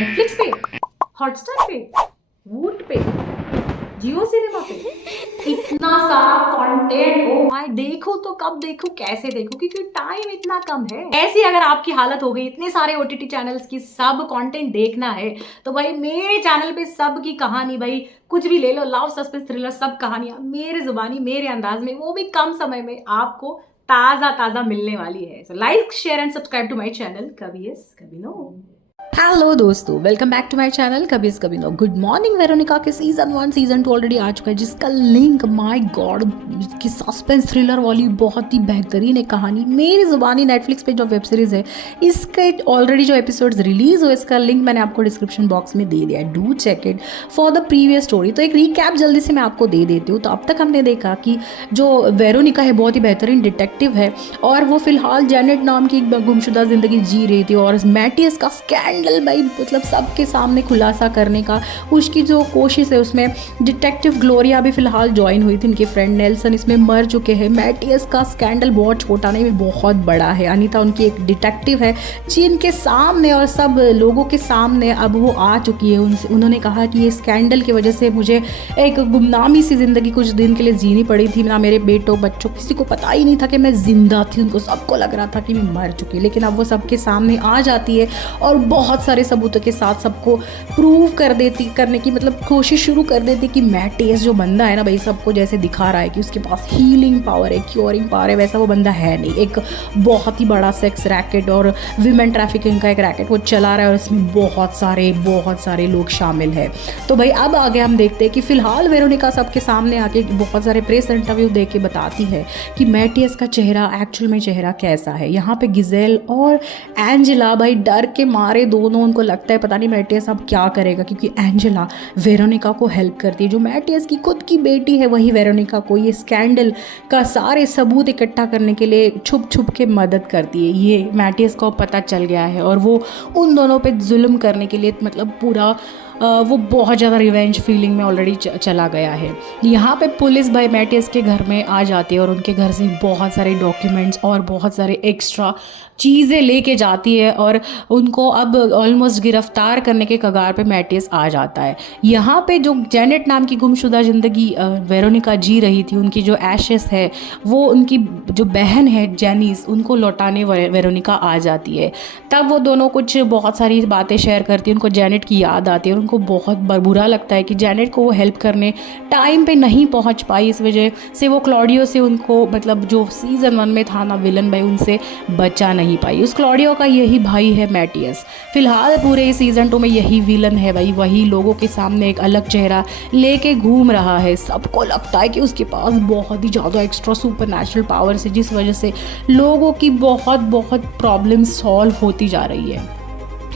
Netflix पे, Hotstar पे, वूट पे, जियो सिनेमा पे इतना सारा कंटेंट। ओ माय, देखूं तो कब देखूं, कैसे देखूं, क्योंकि टाइम इतना कम है। ऐसी अगर आपकी हालत हो गई, इतने सारे ओटीटी चैनल्स की सब कंटेंट देखना है, तो भाई मेरे चैनल पे सब की कहानी, भाई कुछ भी ले लो, लव सस्पेंस थ्रिलर, सब कहानियां मेरे जुबानी मेरे अंदाज में, वो भी कम समय में आपको ताजा ताजा मिलने वाली है। So like share and subscribe to my channel कभी यस कभी नो। हेलो दोस्तों, welcome back to my channel कभी इस कभी नो। Good morning. वेरोनिका के सीजन 1 सीजन 2 ऑलरेडी आ चुका है, जिसका लिंक माय गॉड की सस्पेंस थ्रिलर वाली बहुत ही बेहतरीन एक कहानी मेरी जुबानी नेटफ्लिक्स पे जो वेब सीरीज है, इसके ऑलरेडी जो एपिसोड्स रिलीज हुए, इसका लिंक मैंने आपको डिस्क्रिप्शन बॉक्स में दे दिया है। Do check it for the previous story. तो एक रिकैप जल्दी से मैं आपको दे देती हूँ। तो अब तक हमने देखा कि जो वेरोनिका है बहुत ही बेहतरीन डिटेक्टिव है, और वो फिलहाल जेनेट नाम की एक गुमशुदा जिंदगी जी रही थी, और मैटियस का स्कैंडल भाई मतलब सबके सामने खुलासा करने का उसकी जो कोशिश है, उसमें डिटेक्टिव ग्लोरिया भी फिलहाल ज्वाइन हुई थी, उनके फ्रेंड नेल्सन इसमें मर चुके हैं। मैटियस का स्कैंडल बहुत छोटा नहीं, बहुत बड़ा है। अनीता उनकी एक डिटेक्टिव है जिनके सामने और सब लोगों के सामने अब वो आ चुकी है। उन्होंने कहा कि ये स्कैंडल की वजह से मुझे एक गुमनामी सी ज़िंदगी कुछ दिन के लिए जीनी पड़ी थी। ना मेरे बेटों बच्चों किसी को पता ही नहीं था कि मैं जिंदा थी, उनको सबको लग रहा था कि मैं मर चुकी। लेकिन अब वो सबके सामने आ जाती है और बहुत सारे सबूतों के साथ सबको प्रूव करने की मतलब कोशिश शुरू कर देती कि मैटियस जो बंदा है ना भाई, सबको जैसे दिखा रहा है कि उसके पास हीलिंग पावर है, क्योरिंग पावर है, वैसा वो बंदा है नहीं। एक बहुत ही बड़ा सेक्स रैकेट और विमेन ट्रैफिकिंग का एक रैकेट वो चला रहा है, और इसमें बहुत सारे लोग शामिल हैं। तो भाई अब आगे हम देखते हैं कि फिलहाल वेरोनिका सबके सामने आके बहुत सारे प्रेस इंटरव्यू दे के बताती है कि मैटियस का चेहरा एक्चुअल में चेहरा कैसा है। यहाँ पे गिजेल और एंजेला भाई डर के मारे दोनों, उनको लगता है पता नहीं मैटियस अब क्या करेगा, क्योंकि एंजेला वेरोनिका को हेल्प करती है। जो मैटियस की खुद की बेटी है वही वेरोनिका को ये स्कैंडल का सारे सबूत इकट्ठा करने के लिए छुप छुप के मदद करती है। ये मैटियस को पता चल गया है, और वो उन दोनों पे जुल्म करने के लिए मतलब पूरा वो बहुत ज़्यादा रिवेंज फीलिंग में ऑलरेडी चला गया है। यहाँ पे पुलिस भाई मैटियस के घर में आ जाती है और उनके घर से बहुत सारे डॉक्यूमेंट्स और बहुत सारे एक्स्ट्रा चीज़ें लेके जाती है, और उनको अब ऑलमोस्ट गिरफ्तार करने के कगार पे मैटियस आ जाता है। यहाँ पे जो जेनेट नाम की गुमशुदा ज़िंदगी वेरोनिका जी रही थी, उनकी जो एशेस है वो उनकी जो बहन है जेनिस, उनको लौटाने वेरोनिका आ जाती है। तब वो दोनों कुछ बहुत सारी बातें शेयर करती हैं, उनको जेनेट की याद आती है, और उनको बहुत बुरा लगता है कि जेनेट को वो हेल्प करने टाइम पे नहीं पहुंच पाई। इस वजह से वो क्लॉडियो से उनको मतलब जो सीजन 1 में था ना विलन भाई, उनसे बचा नहीं पाई। उस क्लॉडियो का यही भाई है मैटियस। फिलहाल पूरे सीजन 2 में यही विलन है भाई, वही लोगों के सामने एक अलग चेहरा लेके घूम रहा है। सबको लगता है कि उसके पास बहुत ही ज़्यादा एक्स्ट्रा सुपरनैचुरल पावर्स है, जिस वजह से लोगों की बहुत प्रॉब्लम सॉल्व होती जा रही है।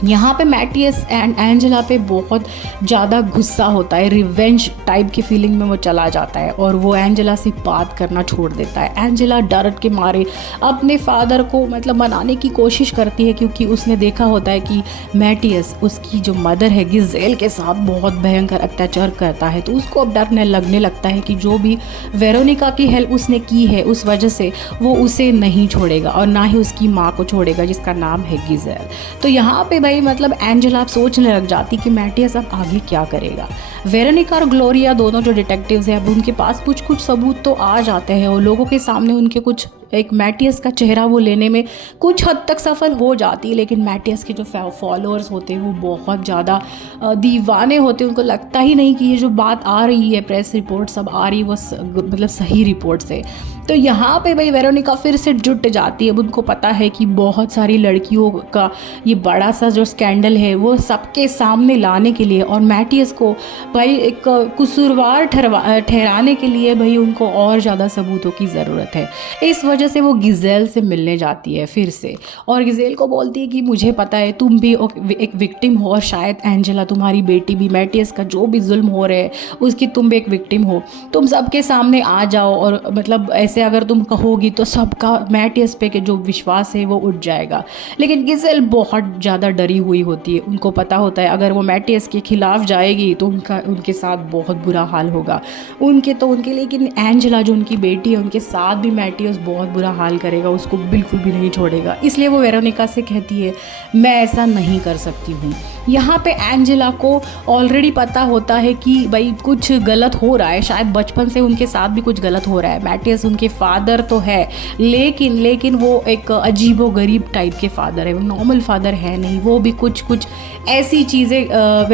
यहाँ पे मैटियस एंड एंजेला पे बहुत ज़्यादा गुस्सा होता है, रिवेंज टाइप की फीलिंग में वो चला जाता है, और वो एंजेला से बात करना छोड़ देता है। एंजेला डर के मारे अपने फादर को मतलब मनाने की कोशिश करती है, क्योंकि उसने देखा होता है कि मैटियस उसकी जो मदर है गिजेल के साथ बहुत भयंकर अत्याचार करता है। तो उसको अब डरने लगने लगता है कि जो भी वेरोनिका की हेल्प उसने की है उस वजह से वो उसे नहीं छोड़ेगा, और ना ही उसकी माँ को छोड़ेगा जिसका नाम है गिजेल। तो यहाँ पे भाई मतलब एंजेला आप सोचने लग जाती कि मैटियस अब आगे क्या करेगा। वेरोनिका और ग्लोरिया दोनों जो डिटेक्टिव्स हैं, अब उनके पास कुछ सबूत तो आ जाते हैं, और लोगों के सामने उनके कुछ एक मैटियस का चेहरा वो लेने में कुछ हद तक सफल हो जाती है। लेकिन मैटियस के जो फॉलोअर्स होते हैं वो बहुत ज़्यादा दीवाने होते हैं, उनको लगता ही नहीं कि ये जो बात आ रही है, प्रेस रिपोर्ट सब आ रही है, वो मतलब सही रिपोर्ट से। तो यहाँ पे भाई वेरोनिका फिर से जुट जाती है। अब उनको पता है कि बहुत सारी लड़कियों का ये बड़ा सा जो स्कैंडल है वो सबके सामने लाने के लिए, और मैटियस को भाई एक कसूरवार ठहराने के लिए भाई उनको और ज़्यादा सबूतों की ज़रूरत है। इस वजह से वो गिजेल से मिलने जाती है फिर से, और गिजेल को बोलती है कि मुझे पता है तुम भी एक विक्टिम हो, और शायद एंजेला तुम्हारी बेटी भी मैटियस का जो भी जुल्म हो रहे हैं उसकी तुम भी एक विक्टिम हो। तुम सबके सामने आ जाओ, और मतलब ऐसे अगर तुम कहोगी तो सबका मैटियस पे के जो विश्वास है वो उठ जाएगा। लेकिन गिजेल बहुत ज़्यादा डरी हुई होती है, उनको पता होता है अगर वो मैटियस के खिलाफ जाएगी तो उनके साथ बहुत बुरा हाल होगा उनके लिए। लेकिन एंजेला जो उनकी बेटी है उनके साथ भी मैटियस बहुत बहुत बुरा हाल करेगा, उसको बिल्कुल भी नहीं छोड़ेगा। इसलिए वो वेरोनिका से कहती है मैं ऐसा नहीं कर सकती हूँ। यहाँ पे एंजेला को ऑलरेडी पता होता है कि भाई कुछ गलत हो रहा है, शायद बचपन से उनके साथ भी कुछ गलत हो रहा है। मैटियस उनके फादर तो है, लेकिन वो एक अजीबो गरीब टाइप के फादर है, वो नॉर्मल फादर है नहीं। वो भी कुछ ऐसी चीज़ें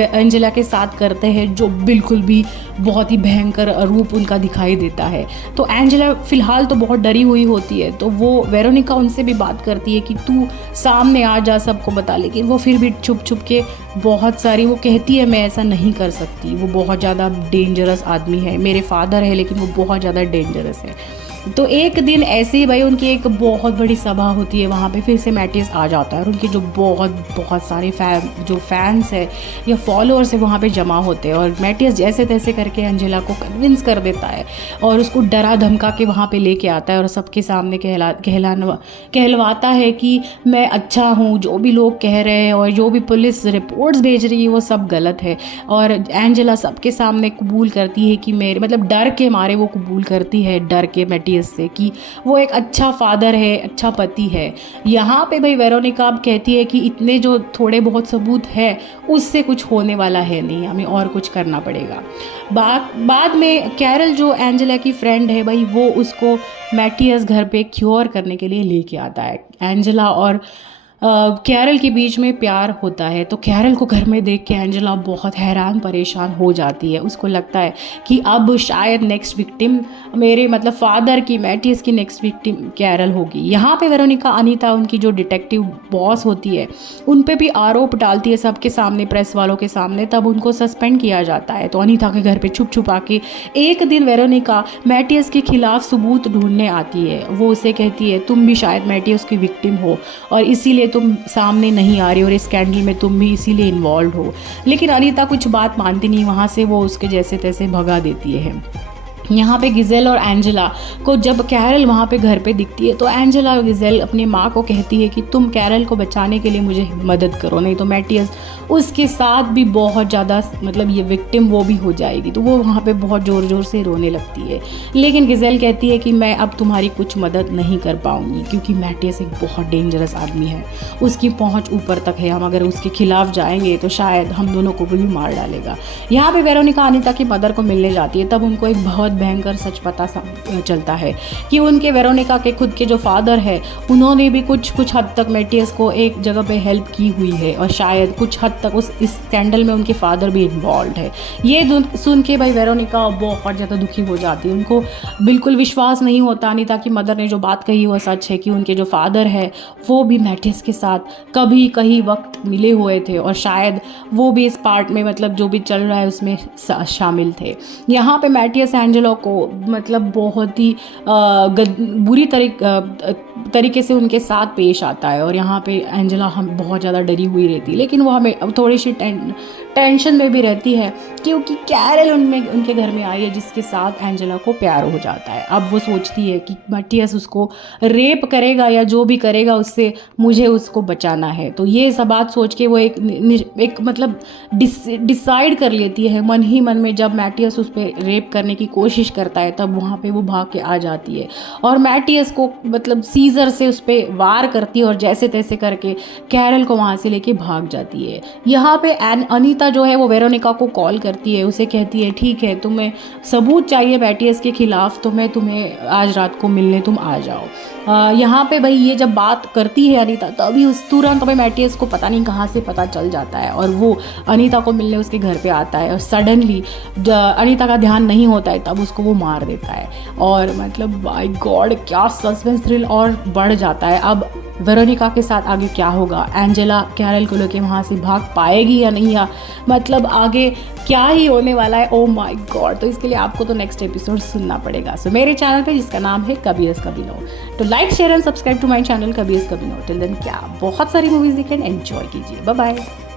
एंजेला के साथ करते हैं जो बिल्कुल भी बहुत ही भयंकर रूप उनका दिखाई देता है। तो एंजेला फ़िलहाल तो बहुत डरी हुई होती है, तो वो वेरोनिका उनसे भी बात करती है कि तू सामने आ जा, सबको बता। लेकिन वो फिर भी छुप छुप के बहुत सारी वो कहती है मैं ऐसा नहीं कर सकती, वो बहुत ज़्यादा डेंजरस आदमी है, मेरे फादर है लेकिन वो बहुत ज़्यादा डेंजरस है। तो एक दिन ऐसे ही भाई उनकी एक बहुत बड़ी सभा होती है, वहाँ पे फिर से मैटियस आ जाता है और उनके जो बहुत सारे फैंस है या फॉलोअर्स है वहाँ पे जमा होते हैं। और मैटियस जैसे तैसे करके एंजेला को कन्विंस कर देता है और उसको डरा धमका के वहाँ पे लेके आता है और सबके सामने कहलवाता है कि मैं अच्छा हूँ, जो भी लोग कह रहे हैं और जो भी पुलिस रिपोर्ट्स भेज रही है वो सब गलत है। और एंजेला सबके सामने कबूल करती है कि मेरे मतलब डर के मारे वो कबूल करती है, डर के मैटियस से, कि वो एक अच्छा फादर है, अच्छा पति है। यहाँ पे भाई वेरोनिका अब कहती है कि इतने जो थोड़े बहुत सबूत है उससे कुछ होने वाला है नहीं, हमें और कुछ करना पड़ेगा। बाद में कैरल जो एंजेला की फ्रेंड है भाई, वो उसको मैटियस घर पे क्योर करने के लिए लेके आता है। एंजेला और कैरल के बीच में प्यार होता है, तो कैरल को घर में देख के एंजेला बहुत हैरान परेशान हो जाती है। उसको लगता है कि अब शायद नेक्स्ट विक्टिम मेरे मतलब फादर की, मैटियस की नेक्स्ट विक्टिम कैरल होगी। यहाँ पे वेरोनिका अनीता उनकी जो डिटेक्टिव बॉस होती है उन पे भी आरोप डालती है सबके सामने, प्रेस वालों के सामने, तब उनको सस्पेंड किया जाता है। तो अनीता के घर पे छुप छुपा के एक दिन वेरोनिका मैटियस के खिलाफ सबूत ढूंढने आती है। वो उसे कहती है तुम भी शायद मैटियस की विक्टिम हो और इसीलिए तुम सामने नहीं आ रही और इस स्कैंडल में तुम भी इसीलिए इन्वॉल्व हो। लेकिन अनीता कुछ बात मानती नहीं, वहाँ से वो उसके जैसे तैसे भगा देती है। यहाँ पे गिजेल और एंजेला को जब कैरल वहाँ पे घर पे दिखती है तो एंजेला और गिजेल अपनी माँ को कहती है कि तुम कैरल को बचाने के लिए मुझे मदद करो, नहीं तो मैटियस उसके साथ भी बहुत ज़्यादा मतलब ये विक्टिम वो भी हो जाएगी। तो वो वहाँ पे बहुत ज़ोर ज़ोर से रोने लगती है। लेकिन गिजेल कहती है कि मैं अब तुम्हारी कुछ मदद नहीं कर पाऊँगी क्योंकि मैटियस एक बहुत डेंजरस आदमी है, उसकी पहुँच ऊपर तक है, हम अगर उसके खिलाफ जाएंगे तो शायद हम दोनों को भी मार डालेगा। यहाँ पर वेरोनिका अनीता की मदर को मिलने जाती है, तब उनको एक बहुत भयंकर सच पता चलता है कि उनके वेरोनिका के खुद के जो फादर है उन्होंने भी कुछ हद तक मैटियस को एक जगह पे हेल्प की हुई है और शायद कुछ हद तक इस स्कैंडल में उनके फादर भी इन्वॉल्व है। ये सुन के भाई वेरोनिका बहुत ज़्यादा दुखी हो जाती है। उनको बिल्कुल विश्वास नहीं होता अनीता की मदर ने जो बात कही वो सच है कि उनके जो फादर है वो भी मैटियस के साथ कभी कहीं वक्त मिले हुए थे और शायद वो भी इस पार्ट में मतलब जो भी चल रहा है उसमें शामिल थे। यहाँ पे मैटियस एंजेला को मतलब बहुत ही बुरी तरीके से उनके साथ पेश आता है और यहाँ पे एंजेला हम बहुत ज़्यादा डरी हुई रहती है, लेकिन वो हमें अब थोड़ी सी टेंशन में भी रहती है क्योंकि कैरल उनके घर में आई है जिसके साथ एंजेला को प्यार हो जाता है। अब वो सोचती है कि मैटियस उसको रेप करेगा या जो भी करेगा उससे मुझे उसको बचाना है। तो ये सब बात सोच के वो एक मतलब डिसाइड कर लेती है मन ही मन में। जब मैटियस उस पर रेप करने की कोशिश करता है तब वहाँ पे वो भाग के आ जाती है और मैटियस को मतलब सीजर से उस पर वार करती है और जैसे तैसे करके कैरल को वहाँ से लेके भाग जाती है। यहाँ पे अनीता जो है वो वेरोनिका को कॉल करती है, उसे कहती है ठीक है तुम्हें सबूत चाहिए मैटियस के खिलाफ तो मैं तुम्हें आज रात को मिलने तुम आ जाओ। यहाँ पे भाई ये जब बात करती है अनीता तभी उस तुरंत भाई मैटियस को पता नहीं कहाँ से पता चल जाता है और वो अनीता को मिलने उसके घर पे आता है और सडनली अनीता का ध्यान नहीं होता है तब उसको वो मार देता है। और मतलब बाय गॉड क्या सस्पेंस थ्रिल और बढ़ जाता है। अब वेरोनिका के साथ आगे क्या होगा, एंजेला कैरल को लेके वहाँ से भाग पाएगी या नहीं, या मतलब आगे क्या ही होने वाला है, ओ माय गॉड। तो इसके लिए आपको तो नेक्स्ट एपिसोड सुनना पड़ेगा। सो मेरे चैनल पे जिसका नाम है कभी यस कभी नो, तो like share and subscribe to my channel कभी यस कभी नो। टिल देन क्या बहुत सारी मूवीज देखें, एंजॉय कीजिए, बाय बाय।